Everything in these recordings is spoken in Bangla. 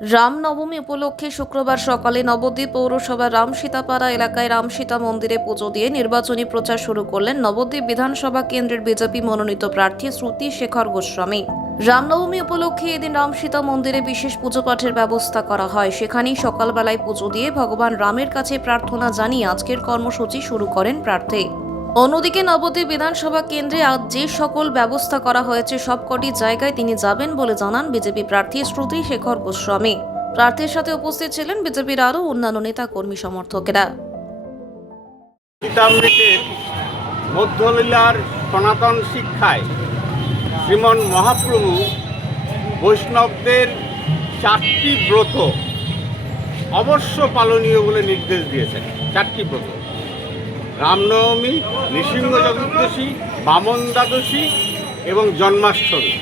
রামনবমী উপলক্ষে শুক্রবার সকালে নবদ্বীপ পৌরসভার রামসীতাপাড়া এলাকায় রামসীতা মন্দিরে পুজো দিয়ে নির্বাচনী প্রচার শুরু করলেন নবদ্বীপ বিধানসভা কেন্দ্রের বিজেপি মনোনীত প্রার্থী শ্রুতি শেখর গোস্বামী। রামনবমী উপলক্ষে এদিন রামসীতা মন্দিরে বিশেষ পুজো পাঠের ব্যবস্থা করা হয়। সেখানেই সকালবেলায় পুজো দিয়ে ভগবান রামের কাছে প্রার্থনা জানিয়ে আজকের কর্মসূচি শুরু করেন প্রার্থী। অন্যদিকে নবদ্বীপ বিধানসভা কেন্দ্রে আজ যে সকল ব্যবস্থা করা হয়েছে সবকটি জায়গায় তিনি যাবেন বলে জানান বিজেপি প্রার্থী শ্রুতি শেখর গোস্বামী। প্রার্থীর সাথে উপস্থিত ছিলেন বিজেপির আরও অন্যান্য নেতা কর্মী সমর্থকেরা। গীতামৃতের মধ্যলীলার সনাতন শিক্ষায় শ্রীমন মহাপ্রভু বৈষ্ণবদের 4টি ব্রত অবশ্য পালনীয় বলে নির্দেশ দিয়েছেন। 4টি ব্রত: রামনবমী, নৃসিংহ চতুর্দশী, বামন দ্বাদশী এবং জন্মাষ্টমী।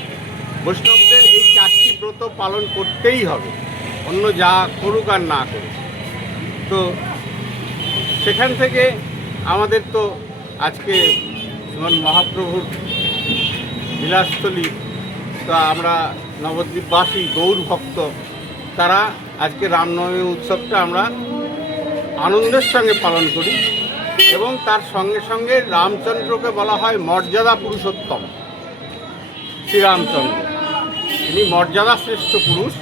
বৈষ্ণবদের এই 4টি ব্রত পালন করতেই হবে, অন্য যা করুক আর না করুক। তো সেখান থেকে আমাদের তো আজকে শ্রীমন মহাপ্রভুর বিলাসস্থলী, তো আমরা নবদ্বীপবাসী গৌর ভক্ত, তারা আজকে রামনবমী উৎসবটা আমরা আনন্দের সঙ্গে পালন করি এবং তার সঙ্গে সঙ্গে রামচন্দ্রকে বলা হয় মর্যাদা পুরুষোত্তম। শ্রীরামচন্দ্র তিনি মর্যাদা শ্রেষ্ঠ পুরুষ।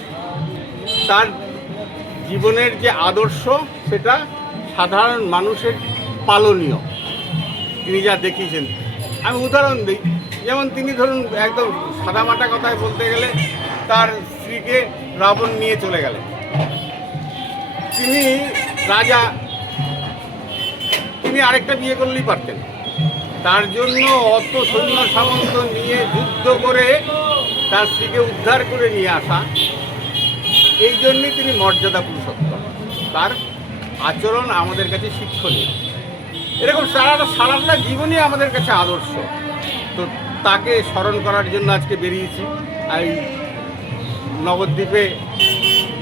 তার জীবনের যে আদর্শ সেটা সাধারণ মানুষের পালনীয়। তিনি যা দেখিয়েছেন, আমি উদাহরণ দিই, যেমন তিনি ধরুন একদম সাদামাটা কথায় বলতে গেলে তার স্ত্রীকে রাবণ নিয়ে চলে গেলেন। তিনি রাজা, তিনি আরেকটা বিয়ে করলেই পারতেন। তার জন্য অত সৈন্য সামন্ত নিয়ে যুদ্ধ করে তার স্ত্রীকে উদ্ধার করে নিয়ে আসা, এই জন্যই তিনি মর্যাদা পুরুষোত্তম। তার আচরণ আমাদের কাছে শিক্ষণীয়। এরকম সারাটা জীবনই আমাদের কাছে আদর্শ। তো তাকে স্মরণ করার জন্য আজকে বেরিয়েছি। এই নবদ্বীপে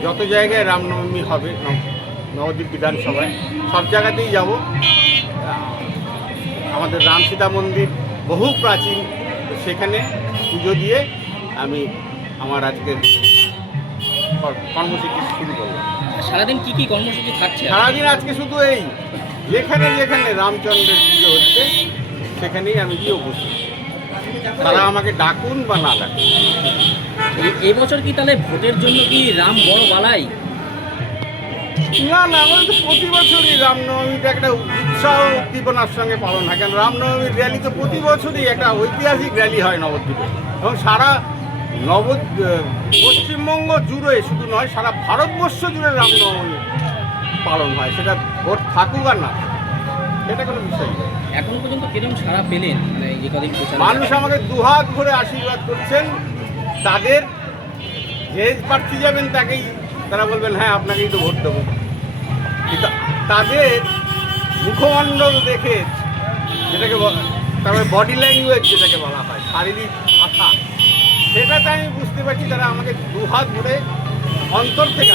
যত জায়গায় রামনবমী হবে, নবদ্বীপ বিধানসভায় সব জায়গাতেই যাব। আমাদের রামসীতা মন্দির বহু প্রাচীন, সেখানে পুজো দিয়ে আমি আমার আজকের কর্মসূচি শুরু করলাম। সারাদিন কি কি কর্মসূচি থাকছে? সারাদিন আজকে শুধু এই যেখানে যেখানে রামচন্দ্রের পুজো হচ্ছে সেখানেই আমি গিয়ে উপস্থিত। তারা আমাকে ডাকুন বা না ডাকুন। এবছর কি তাহলে ভোটের জন্য কি রাম বড় বালাই? না, আমাদের তো প্রতি বছরই রামনবমীটা একটা উৎসাহ উদ্দীপনার সঙ্গে পালন হয়। কারণ রামনবমীর র্যালি তো প্রতি বছরই একটা ঐতিহাসিক র্যালি হয় নবদ্বীপে, এবং সারা পশ্চিমবঙ্গ জুড়ে শুধু নয়, সারা ভারতবর্ষ জুড়ে রামনবমী পালন হয়। সেটা ভোট থাকুক আর না, এটা কোনো বিষয় নয়। এখন পর্যন্ত কিরকম সারা পেলেন? মানে এই কদিন মানুষ আমাকে দুহাত ভরে আশীর্বাদ করছেন। তাদের যে প্রার্থী যাবেন তাকেই তারা বলবেন হ্যাঁ আপনাকেই তো ভোট দেবো। কিন্তু তাদের মুখমণ্ডল দেখে, যেটাকে তারপরে বডি ল্যাঙ্গুয়েজ যেটাকে বলা হয়, শারীরিক ভাষা, সেটাতে আমি বুঝতে পারছি তারা আমাকে দুহাত ভরে অন্তর থেকে